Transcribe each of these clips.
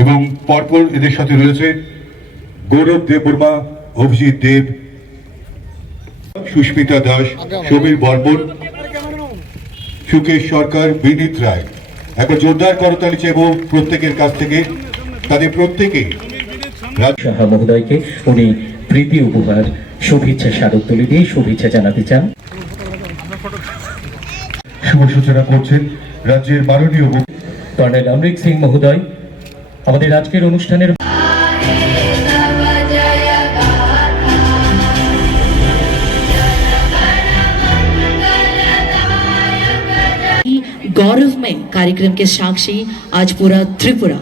এবং পরপর এদের সাথে রয়েছে গৌরব দেববর্মা, অভিজিৎ দেব, সুস্মিতা দাস, সমীর বর্মন, সুকেশ সরকার, বিনীত রায়। একবার জোরদার করতালি চাইব প্রত্যেকের কাছ থেকে। তাদের প্রত্যেকে সাহা মহোদয়কে উনি প্রীতি উপহার শুভেচ্ছা স্মারকলিপি দিয়ে শুভেচ্ছা জানাতে চান। শুভ সূচনা করছেন রাজ্যের মাননীয় কর্নেল অমৃত সিং মহোদয় আমাদের আজকের অনুষ্ঠানের गौरवमय कार्यक्रम के साक्षी आज पूरा त्रिपुरा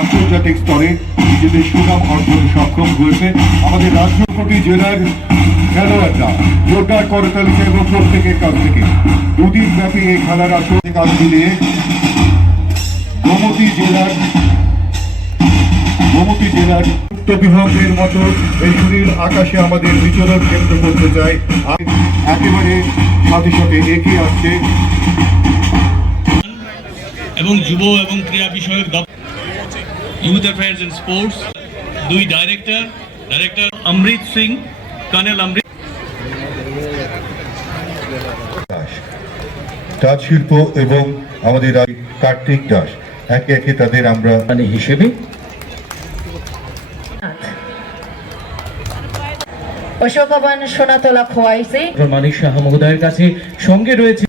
আন্তর্জাতিক স্তরে নিজেদের সুনাম অর্জন সক্ষম হয়েছে আমাদের রাজ্যকবি জেলার খেলোয়াড়রা। জোরদার করতালি চাইব প্রত্যেকের কাছ থেকে। দুদিন ব্যাপী এই খেলার আসর কাজ মিলিয়ে গোমতী জেলার বিভাগের মতো এই সুনীল আকাশে আমাদের বিচরণ কেন্দ্র করতে চাই। একেবারে সাথে সাথে এগিয়ে আসছে এবং যুব এবং ক্রীড়া বিষয়ক ইউথ অ্যাফেয়ার্স এন্ড স্পোর্টস দুই ডাইরেক্টর অমৃত সিং, কর্নেল অমৃত তাঁত শিল্প এবং আমাদের কার্তিক দাস। একে একে তাদের আমরা হিসেবে অশোকবন সোনাতলা খোয়াইছে মানিক সাহা মহোদয়ের কাছে সঙ্গে রয়েছে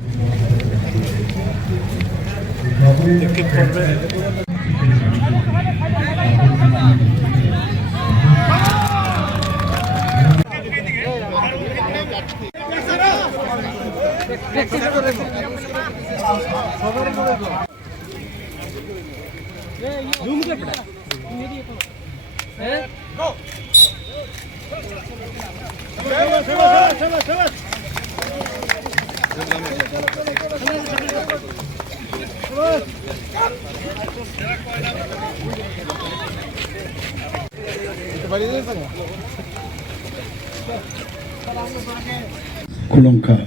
কুলঙ্কা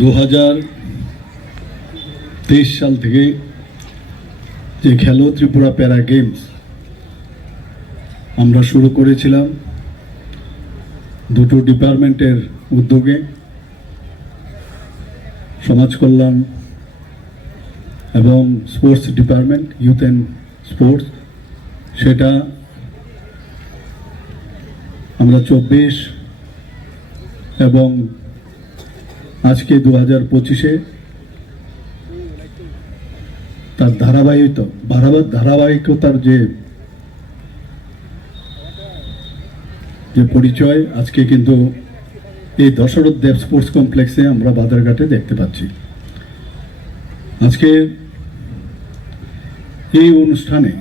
2023 সাল থেকে যে খেলো ত্রিপুরা প্যারা গেমস আমরা শুরু করেছিলাম দুটো ডিপার্টমেন্টের উদ্যোগে, সমাজ কল্যাণ এবং sports department, youth and sports. সেটা আমরা 24 এবং আজকে 2025-এ তার ধারাবাহিকতার যে পরিচয় আজকে কিন্তু এই দশরথ দেব স্পোর্টস কমপ্লেক্সে আমরা বাজারঘাটে দেখতে পাচ্ছি। আজকে এই অনুষ্ঠানে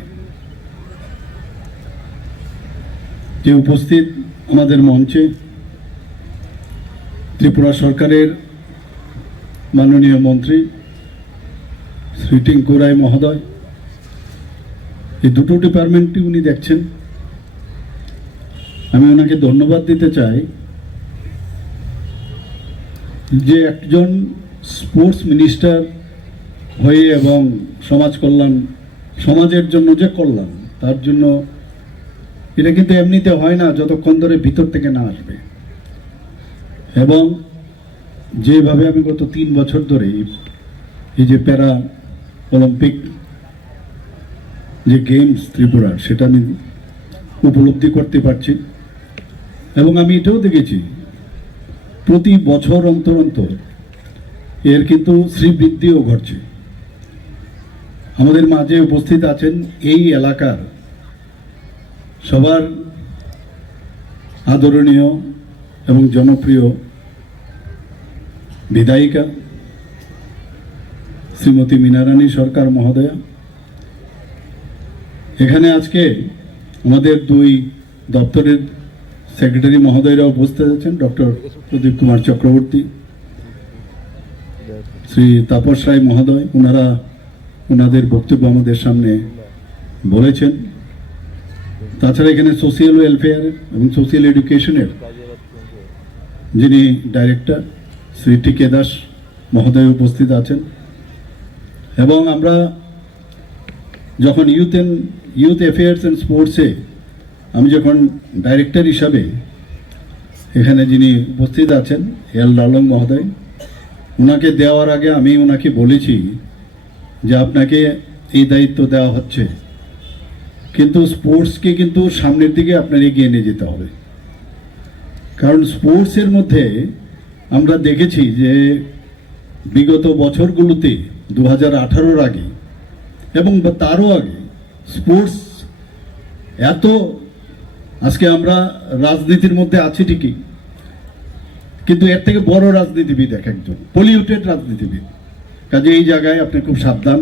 যে উপস্থিত আমাদের মঞ্চে ত্রিপুরা সরকারের মাননীয় মন্ত্রী শ্রী টিঙ্কু রায় মহোদয়, এই দুটো ডিপার্টমেন্টই উনি দেখছেন। আমি ওনাকে ধন্যবাদ দিতে চাই যে একজন স্পোর্টস মিনিস্টার হয়ে এবং সমাজ কল্যাণ, সমাজের জন্য যে কল্যাণ, তার জন্য এটা কিন্তু এমনিতে হয় না যতক্ষণ ধরে ভিতর থেকে না আসবে। এবং যেভাবে আমি গত 3 বছর ধরে এই যে প্যারা অলিম্পিক যে গেমস ত্রিপুরার, সেটা আমি উপলব্ধি করতে পারছি। এবং আমি এটাও দেখেছি প্রতি বছর অন্তর অন্তর এর কিন্তু শ্রীবৃদ্ধিও ঘটছে। আমাদের মাঝে উপস্থিত আছেন এই এলাকার সবার আদরণীয় এবং জনপ্রিয় বিধায়িকা শ্রীমতী মীনারানী সরকার মহোদয়া। এখানে আজকে আমাদের দুই দপ্তরের সেক্রেটারি মহোদয়রা উপস্থিত আছেন, ডক্টর প্রদীপ কুমার চক্রবর্তী, শ্রী তাপস রায় মহোদয়। ওনারা ওনাদের বক্তব্য আমাদের সামনে বলেছেন। তাছাড়া এখানে সোশিয়াল ওয়েলফেয়ার এবং সোশিয়াল এডুকেশনের যিনি ডাইরেক্টর শ্রী টি কে দাস মহোদয় উপস্থিত আছেন এবং আমরা যখন ইউথ অ্যাফেয়ার্স অ্যান্ড স্পোর্টসে আমি যখন ডাইরেক্টর হিসাবে এখানে যিনি উপস্থিত আছেন এল লালং মহোদয়, ওনাকে দেওয়ার আগে আমি ওনাকে বলেছি যে আপনাকে এই দায়িত্ব দেওয়া হচ্ছে, কিন্তু স্পোর্টসকে কিন্তু সামনের দিকে আপনার এগিয়ে নিয়ে যেতে হবে। কারণ স্পোর্টসের মধ্যে আমরা দেখেছি যে বিগত বছরগুলোতে 2018-র আগে এবং তারও আগে স্পোর্টস এত, আজকে আমরা রাজনীতির মধ্যে আছি ঠিকই, কিন্তু এর থেকে বড় রাজনীতিবিদ এক একজন পলিউটেড রাজনীতিবিদ। কাজে এই জায়গায় আপনি খুব সাবধান,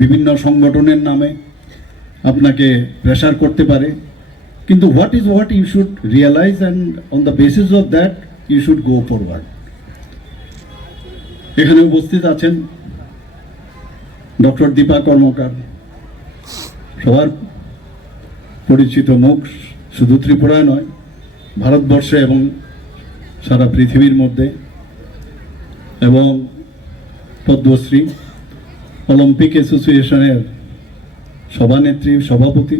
বিভিন্ন সংগঠনের নামে আপনাকে প্রেশার করতে পারে, কিন্তু what you should realise and on the basis of that you should go forward. এখানে উপস্থিত আছেন ডক্টর দীপা কর্মকার, সবার পরিচিত মুখ, শুধু ত্রিপুরায় নয় ভারতবর্ষে এবং সারা পৃথিবীর মধ্যে, এবং পদ্মশ্রী, অলিম্পিক অ্যাসোসিয়েশনের সভানেত্রী, সভাপতি।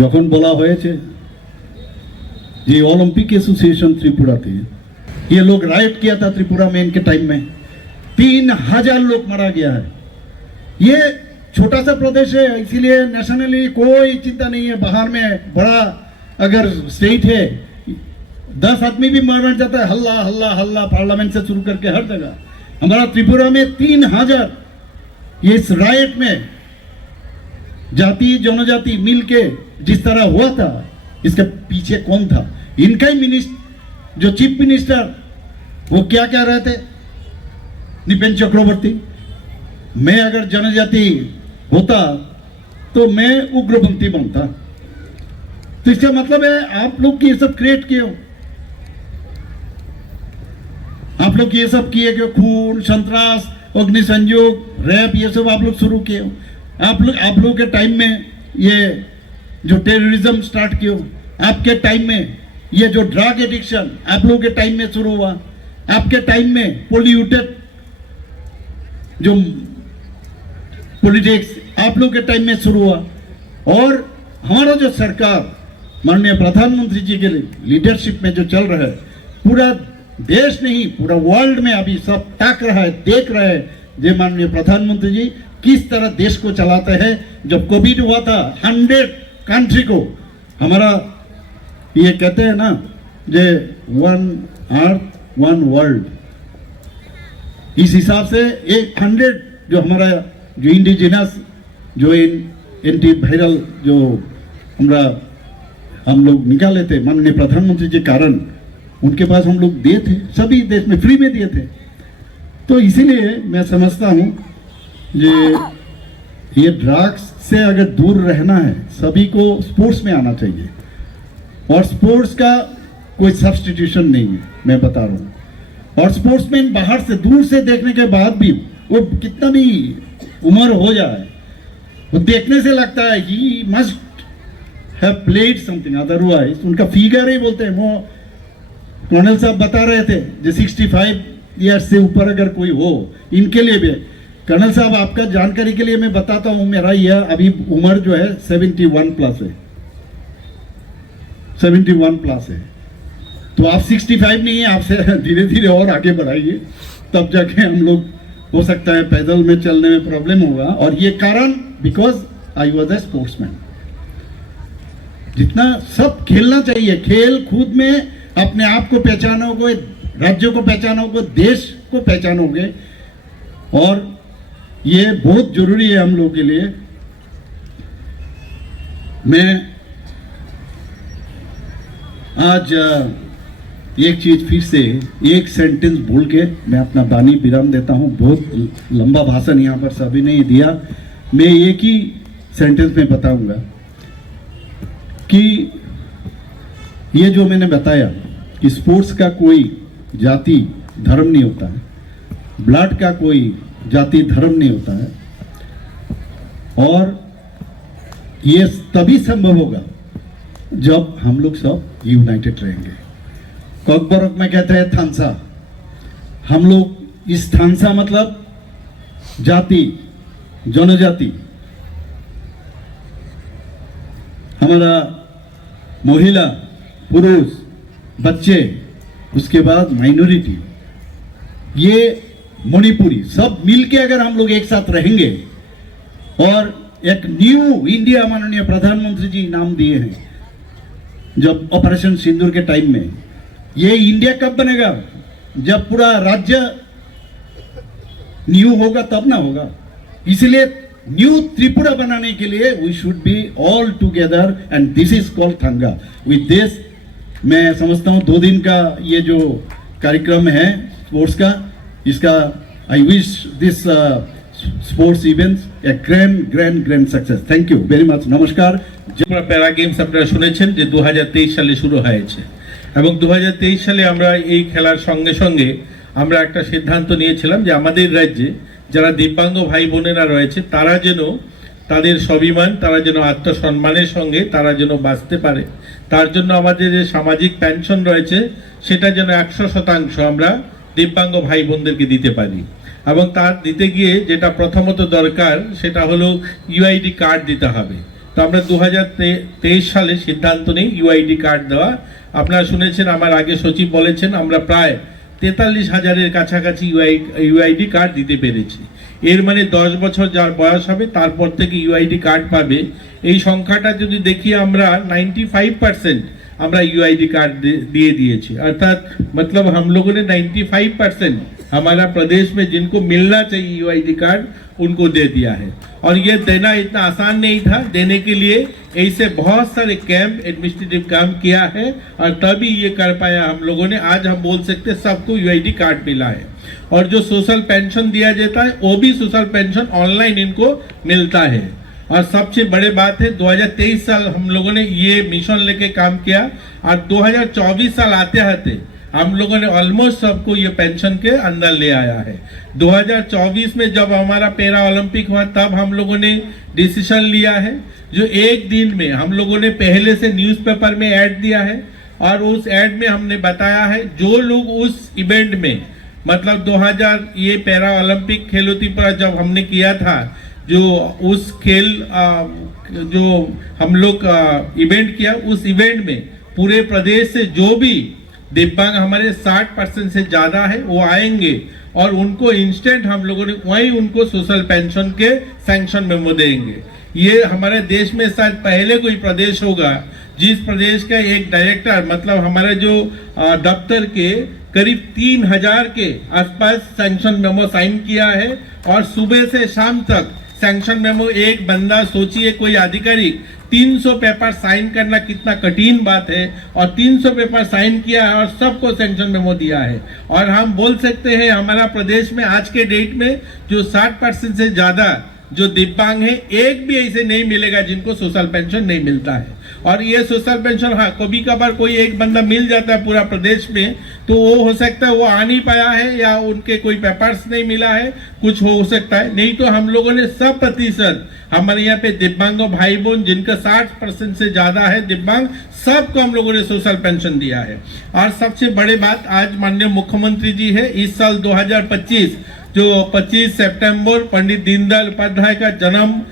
যখন বলা হয়েছে যে ओलंपिक एसोसिएशन त्रिपुरा थे, ये लोग राइट किया था त्रिपुरा में, इनके टाइम में 3000 लोग मारा गया है। ये छोटा सा प्रदेश है, इसीलिए नेशनली कोई चिंता नहीं है। बाहर में बड़ा अगर स्टेट है 10 आदमी भी मर जाता है, हल्ला हल्ला हल्ला पार्लियामेंट से शुरू करके हर जगह। हमारा त्रिपुरा में 3000 ये इस राइट में जाति जनजाति मिलके जिस तरह हुआ था, इसके पीछे कौन था? इनका ही मिनिस्टर, जो चीफ मिनिस्टर, वो क्या कह रहे थे, निपेन चक्रवर्ती, मैं अगर जनजाति होता तो मैं उग्रपंथी बनता। तो इसका मतलब है आप लोग ये सब क्रिएट किए हो, आप लोग ये सब किए कि खून, संतरास, अग्निसंयोग, रैप, ये सब आप लोग शुरू किए हो। आप लोग के टाइम में ये जो टेररिज्म स्टार्ट किया, आपके टाइम में ये जो ड्रग एडिक्शन आप लोगों के टाइम में शुरू हुआ, आपके टाइम में पोल्यूटेड जो पॉलिटिक्स आप लोग के टाइम में शुरू हुआ। और हमारा जो सरकार माननीय प्रधानमंत्री जी के लीडरशिप में जो चल रहा है, पूरा देश नहीं पूरा वर्ल्ड में अभी सब ताक रहा है, देख रहा है जे माननीय प्रधानमंत्री जी किस तरह देश को चलाते हैं। जब कोविड हुआ था 100 कंट्री को, हमारा ये कहते हैं ना जे 1 अर्थ 1 वर्ल्ड, इस हिसाब से 100 जो हमारा जो इंडिजिनस जो एंटी वायरल जो हम लोग निकाले थे माननीय प्रधानमंत्री जी कारण, उनके पास हम लोग दिए थे, सभी देश में फ्री में दिए थे। तो इसीलिए मैं समझता हूँ ये ड्रग्स से अगर दूर रहना है, सभी को स्पोर्ट्स में आना चाहिए। और स्पोर्ट्स का कोई सब्स्टिट्यूशन नहीं है, मैं बता रहा हूँ। और स्पोर्ट्समैन बाहर से दूर से देखने के बाद भी वो कितना भी उम्र हो जाए, वो देखने से लगता है he must have played something, otherwise उनका फिगर ही बोलते हैं। वो कर्नल साहब बता रहे थे जो 65 ईयर्स से ऊपर अगर कोई हो, इनके लिए भी। कर्नल साहब आपका जानकारी के लिए मैं बताता हूँ, मेरा यह अभी उम्र जो है 71 प्लस है, 71 प्लस है। तो आप 65 नहीं है, आपसे धीरे धीरे और आगे बढ़ाइए, तब जाके हम लोग हो सकता है पैदल में चलने में प्रॉब्लम होगा। और ये कारण because I was a sportsman. जितना सब खेलना चाहिए, खेल कूद में अपने आप को पहचानोगे, राज्यों को पहचानोगे, देश को पहचानोगे, और ये बहुत जरूरी है हम लोगों के लिए। मैं आज एक चीज फिर से एक सेंटेंस बोल के मैं अपना बानी विराम देता हूँ। बहुत लंबा भाषण यहाँ पर सभी ने दिया, मैं एक ही सेंटेंस में बताऊंगा कि ये जो मैंने बताया कि स्पोर्ट्स का कोई जाति धर्म नहीं होता है, ब्लड का कोई जाति धर्म नहीं होता है, और ये तभी संभव होगा जब हम लोग सब यूनाइटेड रहेंगे। कॉकबरक में कहते हैं थानसा, हम लोग स्थानसा मतलब जाति, जनजाति। हमारा महिला, पुरुष, बच्चे, उसके बाद माइनॉरिटी, ये मणिपुरी, सब मिलके अगर हम लोग एक साथ रहेंगे और एक न्यू इंडिया माननीय प्रधानमंत्री जी नाम दिए हैं जब ऑपरेशन सिंदूर के टाइम में, ये इंडिया कब बनेगा? जब पूरा राज्य न्यू होगा तब ना होगा। इसलिए न्यू त्रिपुरा बनाने के लिए we should be all together and this is called थंगा। विद दिस मैं समझता हूँ 2 दिन का ये जो कार्यक्रम है स्पोर्ट्स का, इसका I wish this sports events a grand success. Thank you very much. নমস্কার। আমরা প্যারা গেমস আপনারা শুনেছেন যে 2023 সালে শুরু হয়েছে এবং 2023 সালে আমরা এই খেলার সঙ্গে সঙ্গে আমরা একটা সিদ্ধান্ত নিয়েছিলাম যে আমাদের রাজ্যে যারা দিব্যাঙ্গ ভাই বোনেরা রয়েছে তারা যেন তাদের স্বাভিমান, তারা যেন আত্মসম্মানের সঙ্গে তারা যেন বাঁচতে পারে, তার জন্য আমাদের যে সামাজিক পেনশন রয়েছে সেটা যেন 100% আমরা দিব্যাঙ্গ ভাই বোনদেরকে দিতে পারি। এবং তার দিতে গিয়ে যেটা প্রথমত দরকার সেটা হলো ইউআইডি কার্ড দিতে হবে। তো আমরা 2023 সালে সিদ্ধান্ত নিই ইউআইডি কার্ড দেওয়া। আপনারা শুনেছেন, আমার আগে সচিব বলেছেন, আমরা প্রায় 43,000-এর কাছাকাছি ইউআইডি কার্ড দিতে পেরেছি। এর মানে 10 বছর যার বয়স হবে তারপর থেকে ইউআইডি কার্ড পাবে। এই সংখ্যাটা যদি দেখি আমরা 95% আমরা यूआईडी कार्ड दिए दिए अर्थात मतलब हम लोगों ने 95% हमारा प्रदेश में जिनको मिलना चाहिए यूआईडी कार्ड उनको दे दिया है। और ये देना इतना आसान नहीं था, देने के लिए ऐसे बहुत सारे कैंप, एडमिनिस्ट्रेटिव काम किया है और तभी ये कर पाया हम लोगों ने। आज हम बोल सकते सबको यूआईडी कार्ड मिला है। और जो सोशल पेंशन दिया जाता है वो भी सोशल पेंशन ऑनलाइन इनको मिलता है। और सबसे बड़े बात है 2023 साल हम लोगों ने ये मिशन लेके काम किया और 2024 साल आते आते हम लोगों ने ऑलमोस्ट सबको ये पेंशन के अंदर ले आया है। 2024 में जब हमारा पैरा ओलंपिक हुआ तब हम लोगों ने डिसीजन लिया है, जो एक दिन में हम लोगों ने पहले से न्यूज़पेपर में ऐड दिया है और उस ऐड में हमने बताया है जो लोग उस इवेंट में मतलब 2000 ये पैरा ओलंपिक खेलो त्रिपुरा जब हमने किया था, जो उस खेल जो हम लोग इवेंट किया उस इवेंट में पूरे प्रदेश से जो भी दिव्यांग हमारे 60% से ज़्यादा है वो आएंगे और उनको इंस्टेंट हम लोगों ने वहीं उनको सोशल पेंशन के सैंक्शन मेमो देंगे। ये हमारे देश में शायद पहले कोई प्रदेश होगा जिस प्रदेश का एक डायरेक्टर मतलब हमारे जो दफ्तर के करीब 3000 के आसपास सैंक्शन मेमो साइन किया है। और सुबह से शाम तक सैंक्शन मेमो एक बंदा, सोचिए कोई आधिकारिक 300 पेपर साइन करना कितना कठिन बात है, और 300 पेपर साइन किया है और सबको सैंक्शन मेमो दिया है। और हम बोल सकते हैं हमारा प्रदेश में आज के डेट में जो 60% से ज़्यादा जो दिव्यांग है एक भी ऐसे नहीं मिलेगा जिनको सोशल पेंशन नहीं मिलता है। और ये सोशल पेंशन हाँ कभी कभार कोई एक बंदा मिल जाता है पूरा प्रदेश में, तो वो हो सकता है वो आ नहीं पाया है या उनके कोई पेपर्स नहीं मिला है, कुछ हो सकता है। नहीं तो हम लोगों ने 100% हमारे यहाँ पे दिव्यांग भाई बहन जिनका 60% से ज़्यादा है दिव्यांग, सबको हम लोगों ने सोशल पेंशन दिया है। और सबसे बड़ी बात, आज माननीय मुख्यमंत्री जी है, इस साल 2025 जो 25 सितंबर पंडित दीनदयाल उपाध्याय का जन्म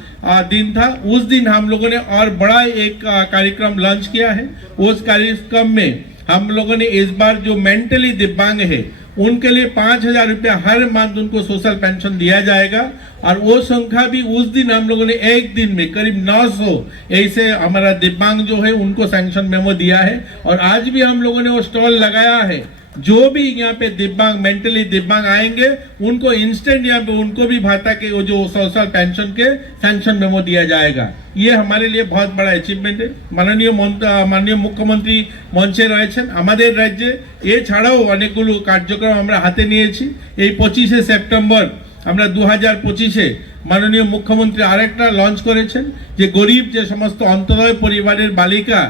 दिन था, उस दिन हम लोगों ने और बड़ा एक कार्यक्रम लॉन्च किया है। उस कार्यक्रम में हम लोगों ने इस बार जो मेंटली दिव्यांग है उनके लिए 5,000 रुपया हर मंथ उनको सोशल पेंशन दिया जाएगा। और वो संख्या भी उस दिन हम लोगों ने एक दिन में करीब 900 ऐसे हमारा दिव्यांग जो है उनको सैंक्शन मेमो दिया है। और आज भी हम लोगों ने वो स्टॉल लगाया है, जो भी यहाँ पे दिव्यांग मेंटली दिव्यांग आएंगे उनको इंस्टेंट यहाँ पे उनको भी भाता के वो जो सोशल पेंशन के सैंक्शन मेमो दिया जाएगा। ये हमारे लिए बहुत बड़ा अचिवमेंट है। माननीय मुख्यमंत्री मंचे रয়েছেন আমাদের রাজ্যে। এছাড়াও অনেকগুলো কার্যক্রম আমরা হাতে নিয়েছি। এই 25শে সেপ্টেম্বর আমরা 2025-এ মাননীয় মুখ্যমন্ত্রী আরেকটা লঞ্চ করেছেন যে গরিব যে সমস্ত অন্তোদয় পরিবারের বালিকা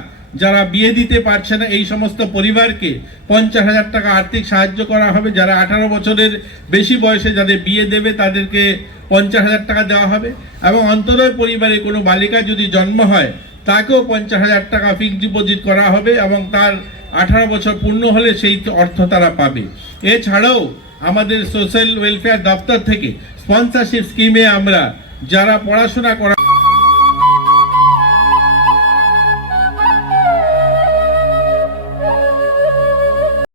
যারা বিয়ে দিতে পারছে না এই সমস্ত পরিবারকে 50,000 টাকা আর্থিক সাহায্য করা হবে। যারা 18 বছরের বেশি বয়সে যাদের বিয়ে দেবে তাদেরকে 50,000 টাকা দেওয়া হবে। এবং অন্তোদয় পরিবারে কোনো বালিকা যদি জন্ম হয় তাকেও 50,000 টাকা ফিক্সড ডিপোজিট করা হবে এবং তার 18 বছর পূর্ণ হলে সেই অর্থ তারা পাবে। এছাড়াও আমাদের সোশ্যাল ওয়েলফেয়ার দপ্তর থেকে স্পন্সরশিপ স্কিমে আমরা যারা পড়াশোনা করা